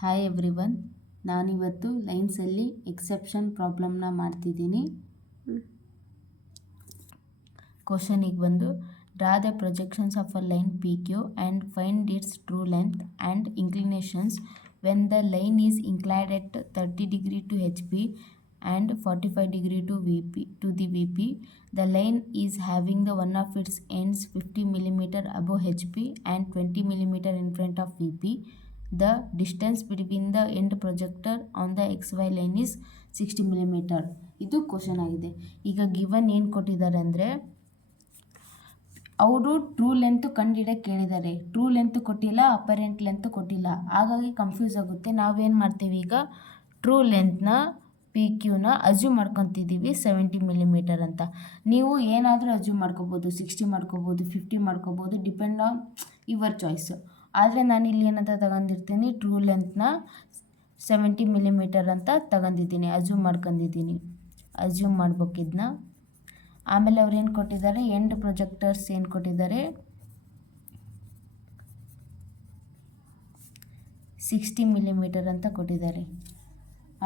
Hi everyone, ನಾನಿವತ್ತು ಲೈನ್ಸಲ್ಲಿ exception ಪ್ರಾಬ್ಲಮ್ನ ಮಾಡ್ತಿದ್ದೀನಿ. ಕ್ವಶನಿಗೆ ಬಂದು draw the projections of a line P Q and find its true length and inclinations when the line is inclined at 30 degree to HP and 45 degree to the VP. The line is having the one of its ends 50 millimeter above HP and 20 millimeter in front of VP. The distance between the end projector on the XY line is 60 millimeter. ಇದು question ಆಗಿದೆ. ಈಗ given ಏನು ಕೊಟ್ಟಿದ್ದಾರೆ ಅಂದರೆ ಅವರು true length ಕಂಡುಹಿಡಿಯಕ್ಕೆ ಕೇಳಿದ್ದಾರೆ. True length ಕೊಟ್ಟಿಲ್ಲ, apparent length ಕೊಟ್ಟಿಲ್ಲ. ಹಾಗಾಗಿ ಕನ್ಫ್ಯೂಸ್ ಆಗುತ್ತೆ. ನಾವೇನು ಮಾಡ್ತೀವಿ, ಈಗ ಟ್ರೂ ಲೆಂತ್ನ ಪಿ ಕ್ಯೂನ ಅಜ್ಯೂಮ್ ಮಾಡ್ಕೊತಿದ್ದೀವಿ 70 millimeter ಅಂತ. ನೀವು ಏನಾದರೂ ಅಜ್ಯೂಮ್ ಮಾಡ್ಕೋಬೋದು, 60 ಮಾಡ್ಕೋಬೋದು, 50 ಮಾಡ್ಕೋಬೋದು, ಡಿಪೆಂಡ್ ಆನ್ ಯುವರ್ ಚಾಯ್ಸು. ಆದರೆ ನಾನು ಇಲ್ಲಿ ಏನಂತ ತಗೊಂಡಿರ್ತೀನಿ, ಟ್ರೂ ಲೆಂತ್ನ 70 millimeter ಅಂತ ತಗೊಂಡಿದ್ದೀನಿ, ಅಜ್ಯೂಮ್ ಮಾಡ್ಕೊಂಡಿದ್ದೀನಿ. ಅಜ್ಯೂಮ್ ಮಾಡ್ಬೇಕಿದ್ನ. ಆಮೇಲೆ ಅವ್ರು ಏನು ಕೊಟ್ಟಿದ್ದಾರೆ, ಎಂಡ್ ಪ್ರೊಜೆಕ್ಟರ್ಸ್ ಏನು ಕೊಟ್ಟಿದ್ದಾರೆ, 60 millimeter ಅಂತ ಕೊಟ್ಟಿದ್ದಾರೆ.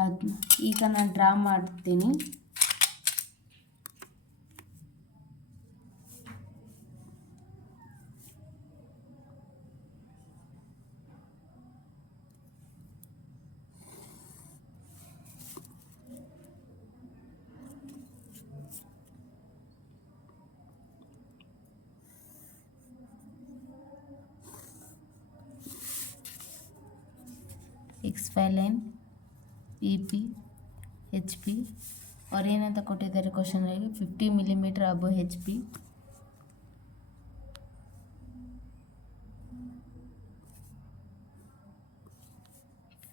ಅದು ಈಗ ನಾನು ಡ್ರಾ ಮಾಡ್ತೀನಿ. XY ಲೈನ್ VP HP ಅವ್ರು ಏನಂತ ಕೊಟ್ಟಿದ್ದಾರೆ ಕ್ವಶನಲ್ಲಿ, 50 millimeter above HP,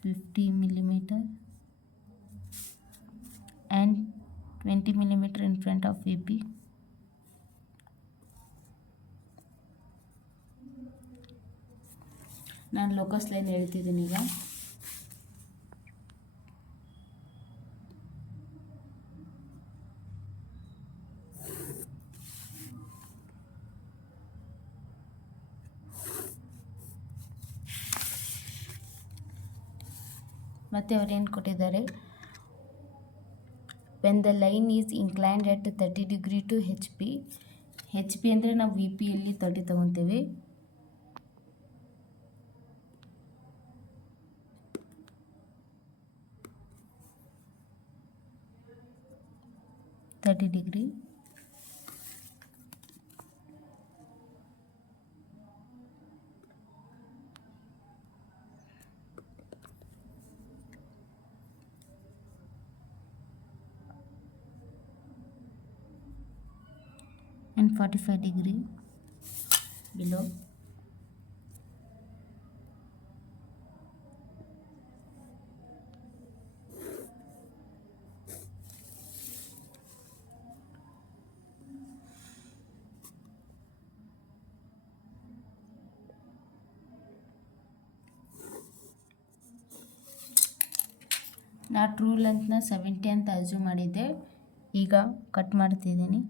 50 millimeter and 20 millimeter in front of VP. ನಾನು ಲೋಕಸ್ ಲೈನ್ ಹೇಳ್ತಿದ್ದೀನಿ ಈಗ. ಮತ್ತು ಅವ್ರೇನು ಕೊಟ್ಟಿದ್ದಾರೆ, when the line is inclined at 30 degree to HP. HP ಅಂದರೆ ನಾವು ವಿ ಪಿಯಲ್ಲಿ 30 ತೊಗೊತೀವಿ. Degree and 45 degree below. ನಾ ಟ್ರೂ ಲೆಂತ್ನ 70 ಅಂತ ಅಜ್ಯೂಮ್ ಮಾಡಿದ್ದೆ. ಈಗ ಕಟ್ ಮಾಡ್ತಿದ್ದೀನಿ.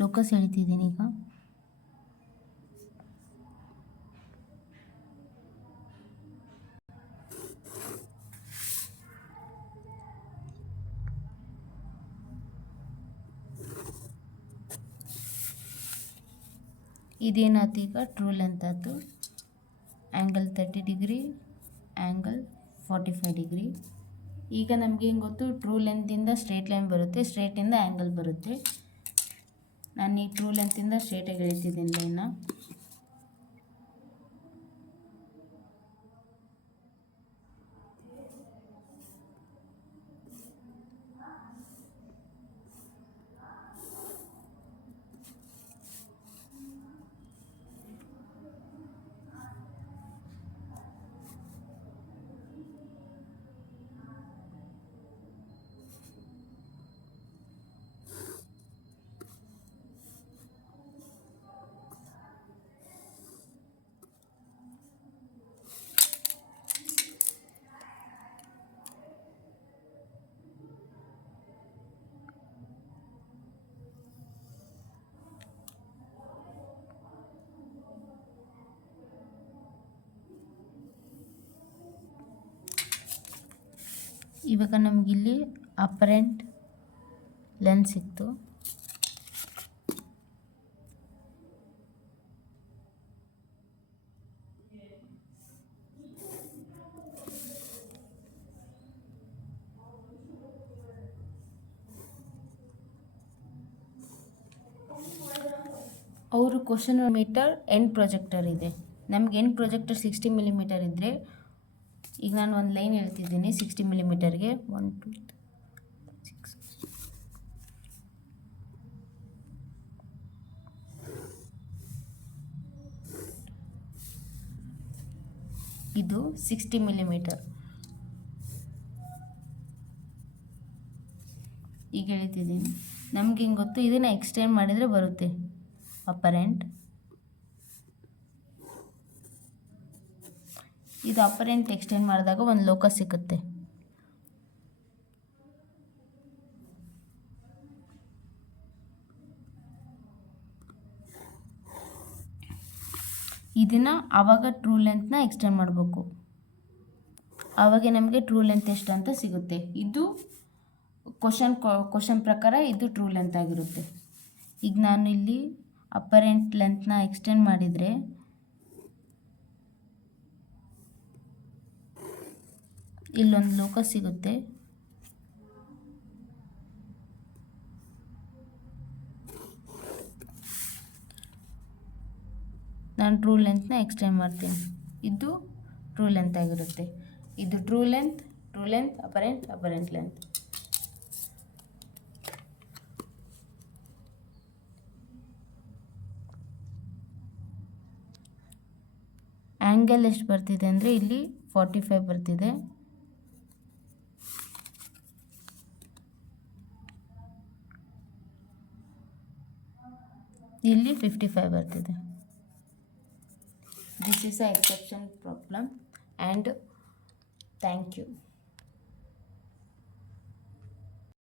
ಲೋಕಸ್ ಹೇಳ್ತಿದ್ದೀನಿ ಈಗ. ಇದೇನಾಯ್ತು, ಈಗ ಟ್ರೂ ಲೆಂತ್ ಆಯಿತು. Angle 30 degree, angle 45 degree. ಈಗ ನಮಗೆ ಏನು ಗೊತ್ತು, ಟ್ರೂ ಲೆಂತಿಂದ ಸ್ಟ್ರೇಟ್ ಲೈನ್ ಬರುತ್ತೆ, ಸ್ಟ್ರೇಟಿಂದ ಆ್ಯಂಗಲ್ ಬರುತ್ತೆ. ನಾನು ಈ ಟ್ರೂ ಲೆಂತಿಂದ ಸ್ಟ್ರೇಟಾಗಿ ಎಳಿತಿದ್ದೀನಿ ಲೈನ್ನ. ಇವಾಗ ನಮಗಿಲ್ಲಿ ಅಪರೆಂಟ್ ಲೆಂತ್ ಸಿಕ್ತು. ಅವರು ಕ್ವಶನ್ ಮೀಟರ್ ಎಂಡ್ ಪ್ರೊಜೆಕ್ಟರ್ ಇದೆ. ನಮ್ಗೆ ಎಂಡ್ ಪ್ರೊಜೆಕ್ಟರ್ 60 ಮಿಲಿಮೀಟರ್ ಇದ್ದರೆ, ಈಗ ನಾನು ಒಂದು ಲೈನ್ ಹೇಳ್ತಿದ್ದೀನಿ 60 ಮಿಲಿಮೀಟರ್ಗೆ 1 2 6. ಇದು 60 ಮಿಲಿಮೀಟರ್. ಈಗ ಹೇಳ್ತಿದ್ದೀನಿ, ನಮ್ಗೆ ಹಿಂಗೆ ಗೊತ್ತು, ಇದನ್ನು ಎಕ್ಸ್ಟೆಂಡ್ ಮಾಡಿದರೆ ಬರುತ್ತೆ ಅಪರೆಂಟ್. ಇದು ಅಪರೆಂಟ್ ಎಕ್ಸ್ಟೆಂಡ್ ಮಾಡಿದಾಗ ಒಂದು ಲೋಕಸ್ ಸಿಗುತ್ತೆ. ಇದನ್ನು ಆವಾಗ ಟ್ರೂ ಲೆಂತ್ನ ಎಕ್ಸ್ಟೆಂಡ್ ಮಾಡಬೇಕು, ಆವಾಗ ನಮಗೆ ಟ್ರೂ ಲೆಂತ್ ಎಷ್ಟು ಅಂತ ಸಿಗುತ್ತೆ. ಇದು ಕ್ವಶನ್ ಪ್ರಕಾರ ಇದು ಟ್ರೂ ಲೆಂತ್ ಆಗಿರುತ್ತೆ. ಈಗ ನಾನು ಇಲ್ಲಿ ಅಪರೆಂಟ್ ಲೆಂತ್ನ ಎಕ್ಸ್ಟೆಂಡ್ ಮಾಡಿದರೆ ಇಲ್ಲೊಂದು ಲೋಕಸ್ ಸಿಗುತ್ತೆ. ನಾನು ಟ್ರೂ ಲೆಂತ್ನ ಎಕ್ಸ್ಟೆಂಡ್ ಮಾಡ್ತೀನಿ. ಇದು ಟ್ರೂ ಲೆಂತ್ ಆಗಿರುತ್ತೆ. ಇದು true length, apparent length. Angle ಎಷ್ಟು ಬರ್ತಿದೆ ಅಂದರೆ ಇಲ್ಲಿ 45 ಬರ್ತಿದೆ. ಇಲ್ಲಿ 55 ಬರ್ತಿದೆ. This is an exception problem, and thank you.